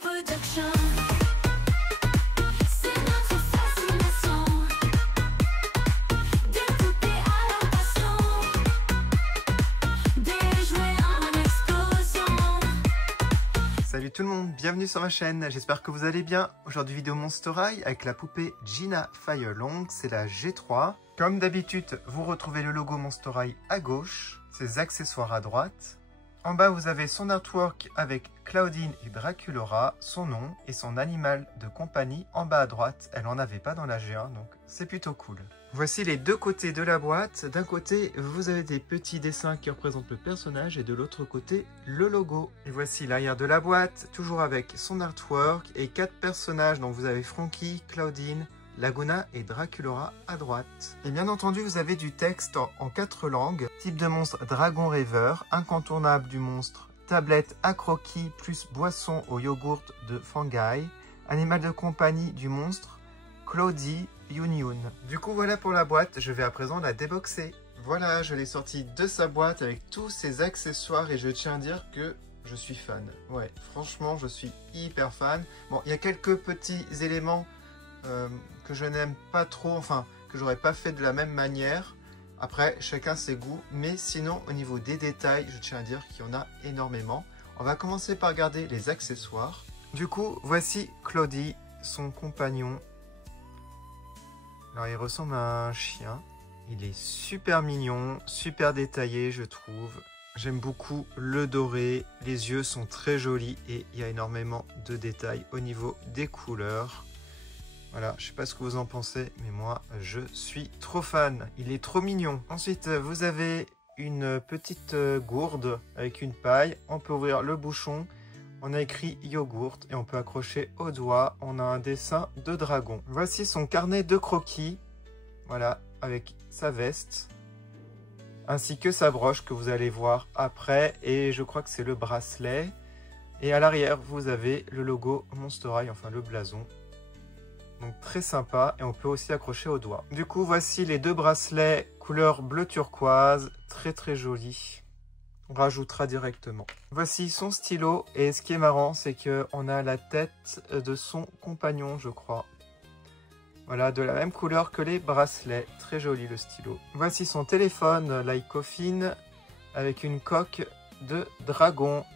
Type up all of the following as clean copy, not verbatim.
Production. C'est notre fascination. Des poupées à la passion. Des jouets en explosion. Salut tout le monde, bienvenue sur ma chaîne, j'espère que vous allez bien. Aujourd'hui vidéo Monster High avec la poupée Gina Firelong, c'est la G3. Comme d'habitude, vous retrouvez le logo Monster High à gauche, ses accessoires à droite. En bas, vous avez son artwork avec Claudine et Draculaura, son nom et son animal de compagnie en bas à droite. Elle n'en avait pas dans la G1, donc c'est plutôt cool. Voici les deux côtés de la boîte. D'un côté, vous avez des petits dessins qui représentent le personnage et de l'autre côté, le logo. Et voici l'arrière de la boîte, toujours avec son artwork et 4 personnages. Donc vous avez Frankie, Claudine, Laguna et Draculaura à droite. Et bien entendu, vous avez du texte en 4 langues. Type de monstre Dragon Rêveur, incontournable du monstre, tablette à croquis plus boisson au yogourt de Fangai, animal de compagnie du monstre, Claudie Yunyun. Du coup, voilà pour la boîte, je vais à présent la déboxer. Voilà, je l'ai sortie de sa boîte avec tous ses accessoires et je tiens à dire que je suis fan. Ouais, franchement, je suis hyper fan. Bon, il y a quelques petits éléments que je n'aime pas trop, enfin que j'aurais pas fait de la même manière. Après, chacun ses goûts, mais sinon au niveau des détails, je tiens à dire qu'il y en a énormément. On va commencer par regarder les accessoires. Du coup, voici Claudie, son compagnon. Alors il ressemble à un chien. Il est super mignon, super détaillé je trouve. J'aime beaucoup le doré, les yeux sont très jolis et il y a énormément de détails au niveau des couleurs. Voilà, je sais pas ce que vous en pensez, mais moi, je suis trop fan. Il est trop mignon. Ensuite, vous avez une petite gourde avec une paille. On peut ouvrir le bouchon. On a écrit yogourt et on peut accrocher au doigt. On a un dessin de dragon. Voici son carnet de croquis. Voilà, avec sa veste. Ainsi que sa broche que vous allez voir après. Et je crois que c'est le bracelet. Et à l'arrière, vous avez le logo Monster High, enfin le blason. Donc très sympa et on peut aussi accrocher au doigt. Du coup, voici les deux bracelets couleur bleu turquoise, très joli. On rajoutera directement. Voici son stylo et ce qui est marrant, c'est qu'on a la tête de son compagnon, je crois. Voilà, de la même couleur que les bracelets. Très joli le stylo. Voici son téléphone, l'iCoffin, avec une coque de dragon.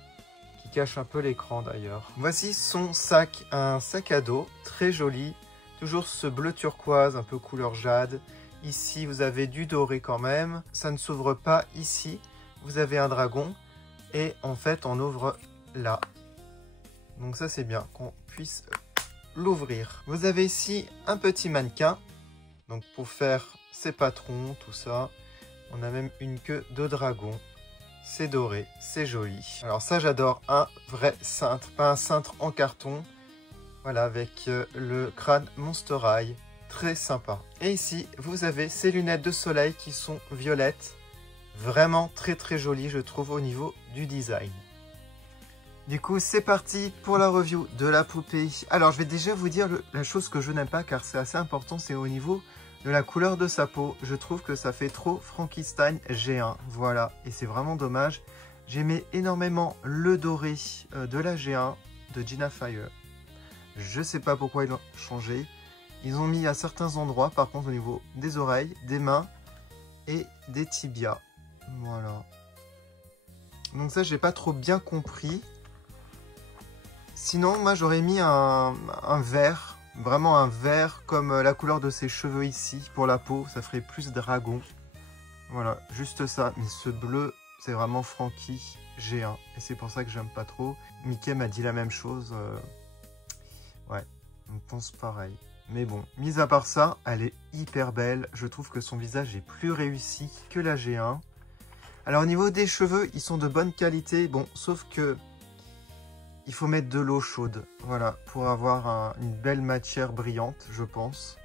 Qui cache un peu l'écran d'ailleurs. Voici son sac, un sac à dos, très joli. Toujours ce bleu turquoise, un peu couleur jade. Ici, vous avez du doré quand même. Ça ne s'ouvre pas ici. Vous avez un dragon. Et en fait, on ouvre là. Donc ça, c'est bien qu'on puisse l'ouvrir. Vous avez ici un petit mannequin. Donc pour faire ses patrons, tout ça. On a même une queue de dragon. C'est doré, c'est joli. Alors ça, j'adore. Un vrai cintre. Pas un cintre en carton. Voilà, avec le crâne Monster High, très sympa. Et ici, vous avez ces lunettes de soleil qui sont violettes. Vraiment très jolies, je trouve, au niveau du design. Du coup, c'est parti pour la review de la poupée. Alors, je vais déjà vous dire la chose que je n'aime pas, car c'est assez important, c'est au niveau de la couleur de sa peau. Je trouve que ça fait trop Frankenstein G1, voilà. Et c'est vraiment dommage. J'aimais énormément le doré de la G1 de Gina Fire. Je sais pas pourquoi ils l'ont changé. Ils ont mis à certains endroits, par contre, au niveau des oreilles, des mains et des tibias. Voilà. Donc ça, j'ai pas trop bien compris. Sinon, moi, j'aurais mis un vert. Vraiment un vert comme la couleur de ses cheveux ici. Pour la peau, ça ferait plus dragon. Voilà, juste ça. Mais ce bleu, c'est vraiment Frankie G1. Et c'est pour ça que j'aime pas trop. Mickey m'a dit la même chose. Ouais, on pense pareil. Mais bon, mis à part ça, elle est hyper belle. Je trouve que son visage est plus réussi que la G1. Alors au niveau des cheveux, ils sont de bonne qualité. Bon, sauf que il faut mettre de l'eau chaude. Voilà, pour avoir une belle matière brillante, je pense.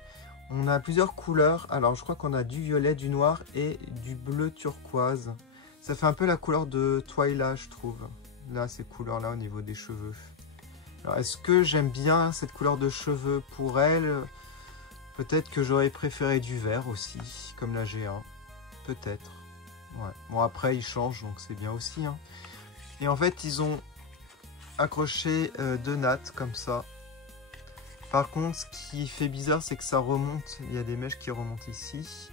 On a plusieurs couleurs. Alors je crois qu'on a du violet, du noir et du bleu turquoise. Ça fait un peu la couleur de Twilight, je trouve. Là, ces couleurs-là au niveau des cheveux. Alors, est-ce que j'aime bien cette couleur de cheveux pour elle? Peut-être que j'aurais préféré du vert aussi, comme la G1. Peut-être. Ouais. Bon, après, ils changent, donc c'est bien aussi. Hein. Et en fait, ils ont accrochée de nattes comme ça. Par contre, ce qui fait bizarre, c'est que ça remonte. Il y a des mèches qui remontent ici.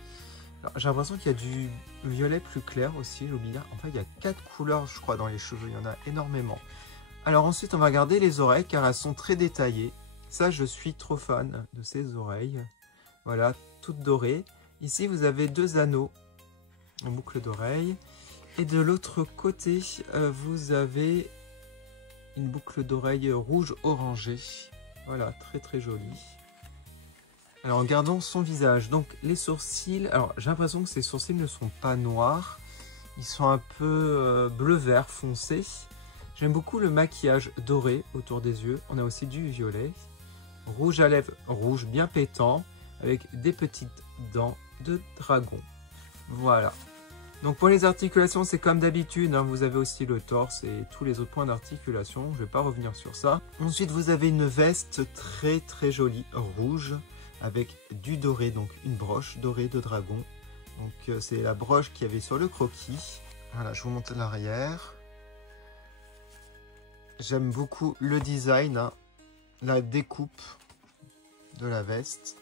J'ai l'impression qu'il y a du violet plus clair aussi, j'ai oublié. En fait, il y a 4 couleurs, je crois, dans les cheveux. Il y en a énormément. Alors ensuite, on va regarder les oreilles, car elles sont très détaillées. Ça, je suis trop fan de ces oreilles. Voilà, toutes dorées. Ici, vous avez 2 anneaux en boucle d'oreille. Et de l'autre côté, vous avez une boucle d'oreille rouge orangée. Voilà, très très jolie. Alors, regardons son visage. Donc, les sourcils. Alors, j'ai l'impression que ces sourcils ne sont pas noirs. Ils sont un peu bleu-vert foncé. J'aime beaucoup le maquillage doré autour des yeux. On a aussi du violet. Rouge à lèvres rouge bien pétant. Avec des petites dents de dragon. Voilà. Donc, pour les articulations, c'est comme d'habitude. Hein, vous avez aussi le torse et tous les autres points d'articulation. Je ne vais pas revenir sur ça. Ensuite, vous avez une veste très très jolie, rouge. Avec du doré, donc une broche dorée de dragon. Donc c'est la broche qu'il y avait sur le croquis. Voilà, je vous montre l'arrière. J'aime beaucoup le design, hein, la découpe de la veste.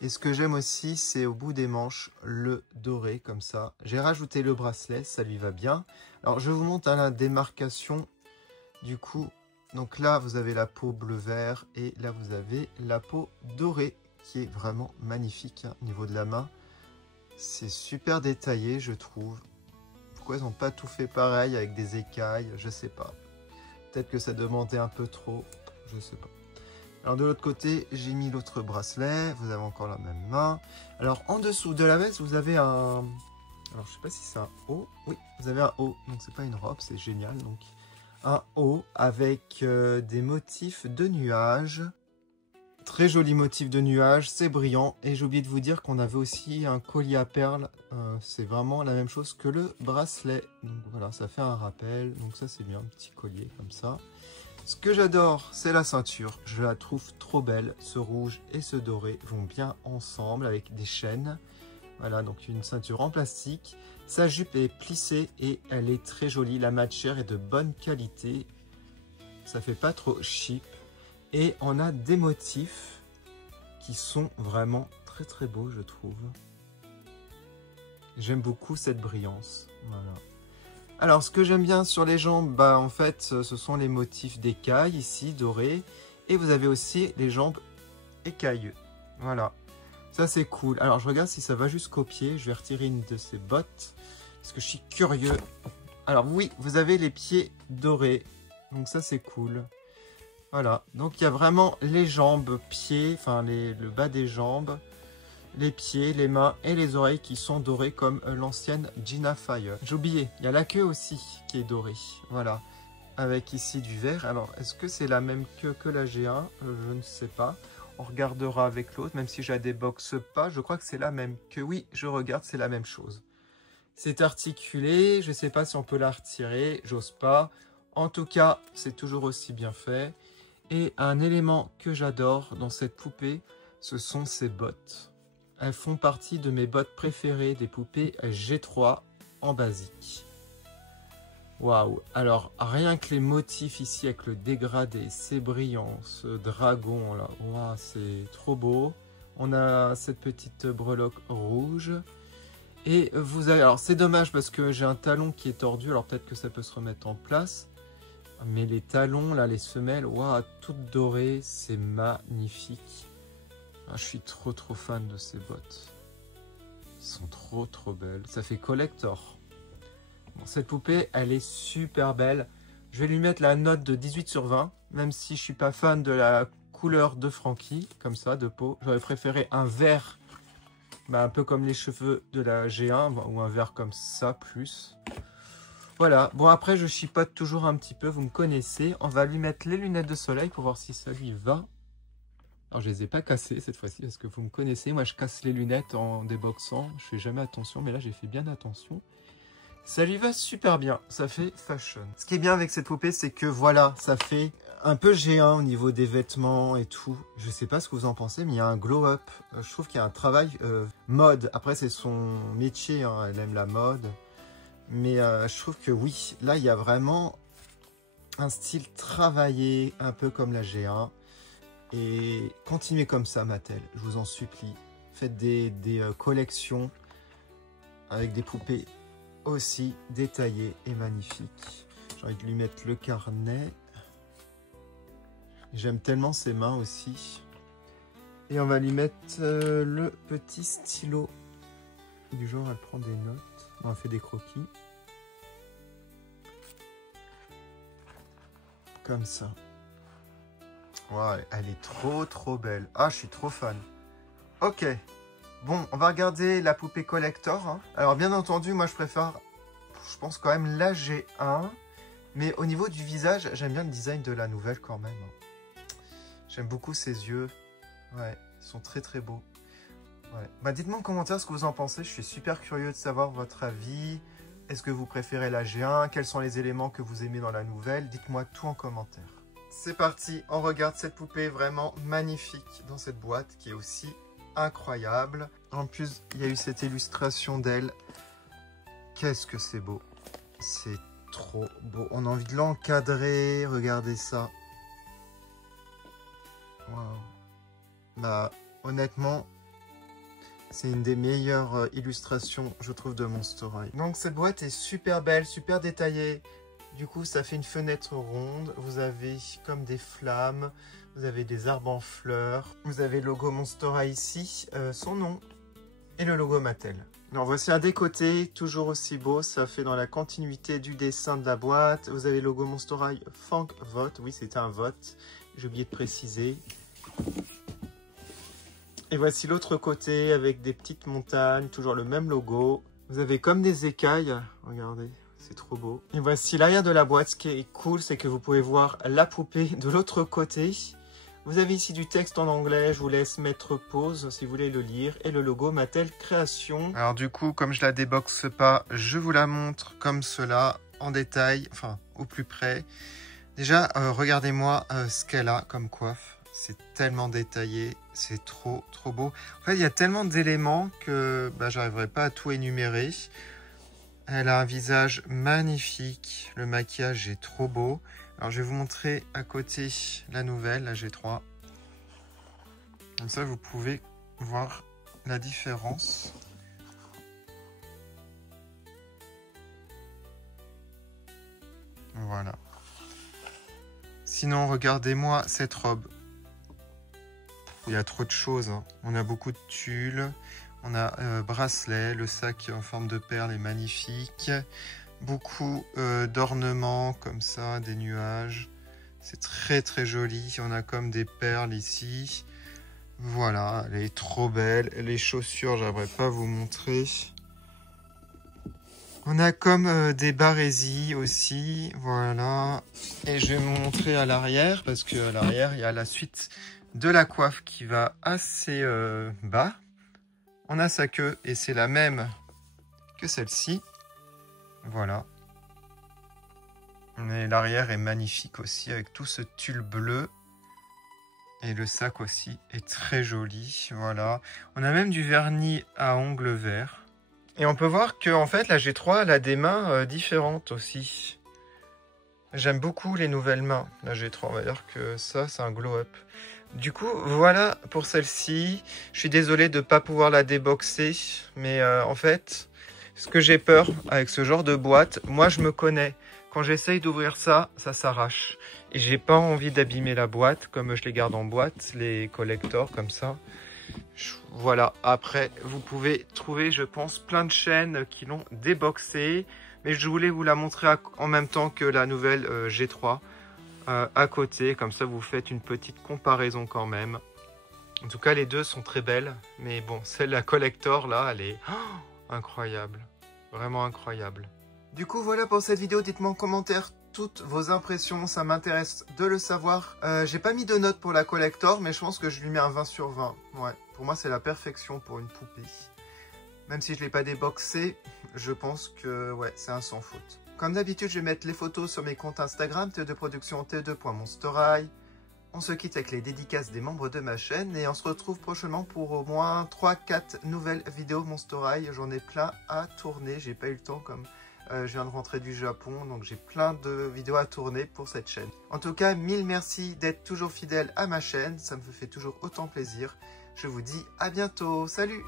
Et ce que j'aime aussi, c'est au bout des manches, le doré, comme ça. J'ai rajouté le bracelet, ça lui va bien. Alors je vous montre la démarcation du coup. Donc là, vous avez la peau bleu-vert et là, vous avez la peau dorée, qui est vraiment magnifique hein, au niveau de la main. C'est super détaillé, je trouve. Pourquoi ils n'ont pas tout fait pareil avec des écailles? Je sais pas. Peut-être que ça demandait un peu trop. Je sais pas. Alors de l'autre côté, j'ai mis l'autre bracelet. Vous avez encore la même main. Alors en dessous de la veste, vous avez un... Alors je sais pas si c'est un haut. Oui, vous avez un haut. Donc c'est pas une robe, c'est génial. Donc un haut avec des motifs de nuages. Très joli motif de nuages, c'est brillant. Et j'ai oublié de vous dire qu'on avait aussi un collier à perles. C'est vraiment la même chose que le bracelet. Donc voilà, ça fait un rappel. Donc ça c'est bien, un petit collier comme ça. Ce que j'adore, c'est la ceinture. Je la trouve trop belle. Ce rouge et ce doré vont bien ensemble avec des chaînes. Voilà, donc une ceinture en plastique. Sa jupe est plissée et elle est très jolie. La matière est de bonne qualité. Ça fait pas trop cheap. Et on a des motifs qui sont vraiment très très beaux, je trouve. J'aime beaucoup cette brillance. Voilà. Alors, ce que j'aime bien sur les jambes, bah en fait, ce sont les motifs d'écailles ici, dorés. Et vous avez aussi les jambes écailleux. Voilà. Ça, c'est cool. Alors, je regarde si ça va jusqu'au pied. Je vais retirer une de ces bottes parce que je suis curieux. Alors, oui, vous avez les pieds dorés. Donc, ça, c'est cool. Voilà, donc il y a vraiment les jambes, pieds, enfin le bas des jambes, les pieds, les mains et les oreilles qui sont dorées comme l'ancienne Gina Fire. J'ai oublié, il y a la queue aussi qui est dorée, voilà, avec ici du vert. Alors, est-ce que c'est la même queue que la G1? Je ne sais pas. On regardera avec l'autre, même si je la déboxe pas, je crois que c'est la même queue. Oui, je regarde, c'est la même chose. C'est articulé, je ne sais pas si on peut la retirer, j'ose pas. En tout cas, c'est toujours aussi bien fait. Et un élément que j'adore dans cette poupée, ce sont ses bottes. Elles font partie de mes bottes préférées, des poupées G3 en basique. Waouh! Alors, rien que les motifs ici avec le dégradé, c'est brillant, ce dragon là, waouh, c'est trop beau. On a cette petite breloque rouge. Et vous avez... Alors, c'est dommage parce que j'ai un talon qui est tordu, alors peut-être que ça peut se remettre en place. Mais les talons, là, les semelles, waouh, toutes dorées, c'est magnifique. Ah, je suis trop fan de ces bottes. Elles sont trop belles. Ça fait collector. Bon, cette poupée, elle est super belle. Je vais lui mettre la note de 18 sur 20, même si je suis pas fan de la couleur de Frankie, comme ça, de peau. J'aurais préféré un vert, bah, un peu comme les cheveux de la G1, ou un vert comme ça, plus. Voilà, bon après je chipote toujours un petit peu, vous me connaissez. On va lui mettre les lunettes de soleil pour voir si ça lui va. Alors je les ai pas cassées cette fois-ci parce que vous me connaissez. Moi je casse les lunettes en déboxant, je fais jamais attention, mais là j'ai fait bien attention. Ça lui va super bien, ça fait fashion. Ce qui est bien avec cette poupée, c'est que voilà, ça fait un peu G1 au niveau des vêtements et tout. Je sais pas ce que vous en pensez, mais il y a un glow-up. Je trouve qu'il y a un travail mode. Après c'est son métier, hein, elle aime la mode. Mais je trouve que oui, là, il y a vraiment un style travaillé, un peu comme la G1. Et continuez comme ça, Mattel, je vous en supplie. Faites des collections avec des poupées aussi détaillées et magnifiques. J'ai envie de lui mettre le carnet. J'aime tellement ses mains aussi. Et on va lui mettre le petit stylo. Du genre, elle prend des notes. On fait des croquis. Comme ça. Wow, elle est trop belle. Ah, je suis trop fan. Ok. Bon, on va regarder la poupée collector. Hein. Alors, bien entendu, moi, je préfère, je pense quand même la G1. Mais au niveau du visage, j'aime bien le design de la nouvelle quand même. J'aime beaucoup ses yeux. Ouais, ils sont très beaux. Ouais. Bah, dites-moi en commentaire ce que vous en pensez. Je suis super curieux de savoir votre avis. Est-ce que vous préférez la G1? Quels sont les éléments que vous aimez dans la nouvelle? Dites-moi tout en commentaire. C'est parti, on regarde cette poupée vraiment magnifique dans cette boîte qui est aussi incroyable. En plus, il y a eu cette illustration d'elle. Qu'est-ce que c'est beau. C'est trop beau. On a envie de l'encadrer. Regardez ça. Waouh. Bah, honnêtement, c'est une des meilleures illustrations, je trouve, de Monster High. Donc, cette boîte est super belle, super détaillée. Du coup, ça fait une fenêtre ronde. Vous avez comme des flammes. Vous avez des arbres en fleurs. Vous avez le logo Monster High ici, son nom. Et le logo Mattel. Alors, voici un des côtés, toujours aussi beau. Ça fait dans la continuité du dessin de la boîte. Vous avez le logo Monster High Funk Vote. Oui, c'était un vote. J'ai oublié de préciser. Et voici l'autre côté avec des petites montagnes. Toujours le même logo. Vous avez comme des écailles. Regardez. C'est trop beau. Et voici l'arrière de la boîte. Ce qui est cool, c'est que vous pouvez voir la poupée de l'autre côté. Vous avez ici du texte en anglais. Je vous laisse mettre pause si vous voulez le lire. Et le logo Mattel Création. Alors du coup, comme je la déboxe pas, je vous la montre comme cela, en détail, enfin au plus près. Déjà, regardez-moi ce qu'elle a comme coiffe. C'est tellement détaillé. C'est trop beau. En fait, il y a tellement d'éléments que j'arriverai pas à tout énumérer. Elle a un visage magnifique. Le maquillage est trop beau. Alors, je vais vous montrer à côté la nouvelle, la G3. Comme ça, vous pouvez voir la différence. Voilà. Sinon, regardez-moi cette robe. Il y a trop de choses. Hein. On a beaucoup de tulle. On a bracelet, le sac en forme de perle est magnifique. Beaucoup d'ornements comme ça, des nuages. C'est très joli. On a comme des perles ici. Voilà, elle est trop belle. Les chaussures, j'aimerais pas vous montrer. On a comme des barésies aussi. Voilà. Et je vais vous montrer à l'arrière parce qu'à l'arrière, il y a la suite de la coiffe qui va assez bas. On a sa queue et c'est la même que celle-ci. Voilà. Et l'arrière est magnifique aussi avec tout ce tulle bleu. Et le sac aussi est très joli. Voilà. On a même du vernis à ongles verts. Et on peut voir que en fait la G3 elle a des mains différentes aussi. J'aime beaucoup les nouvelles mains. La G3, on va dire que ça c'est un glow-up. Du coup, voilà pour celle-ci. Je suis désolé de ne pas pouvoir la déboxer. Mais en fait, ce que j'ai peur avec ce genre de boîte, moi je me connais. Quand j'essaye d'ouvrir ça, ça s'arrache. Et j'ai pas envie d'abîmer la boîte, comme je les garde en boîte, les collectors comme ça. Voilà, après, vous pouvez trouver, je pense, plein de chaînes qui l'ont déboxé. Mais je voulais vous la montrer en même temps que la nouvelle G3. À côté, comme ça vous faites une petite comparaison quand même. En tout cas les deux sont très belles, mais bon, celle la collector là, elle est incroyable, vraiment incroyable. Du coup voilà pour cette vidéo, dites-moi en commentaire toutes vos impressions, ça m'intéresse de le savoir. J'ai pas mis de note pour la collector, mais je pense que je lui mets un 20 sur 20. Ouais, pour moi c'est la perfection pour une poupée. Même si je l'ai pas déboxé, je pense que ouais, c'est un sans faute. Comme d'habitude, je vais mettre les photos sur mes comptes Instagram, TE2 Production, TE2.monsterhigh. On se quitte avec les dédicaces des membres de ma chaîne et on se retrouve prochainement pour au moins 3-4 nouvelles vidéos Monster High. J'en ai plein à tourner, j'ai pas eu le temps comme Je viens de rentrer du Japon, donc j'ai plein de vidéos à tourner pour cette chaîne. En tout cas, mille merci d'être toujours fidèle à ma chaîne, ça me fait toujours autant plaisir. Je vous dis à bientôt, salut!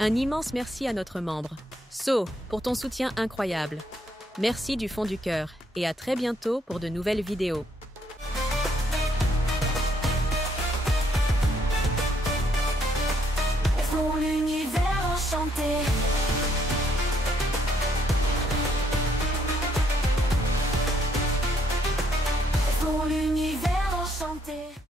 Un immense merci à notre membre, So, pour ton soutien incroyable. Merci du fond du cœur et à très bientôt pour de nouvelles vidéos. Pour l'univers enchanté. Pour l'univers enchanté.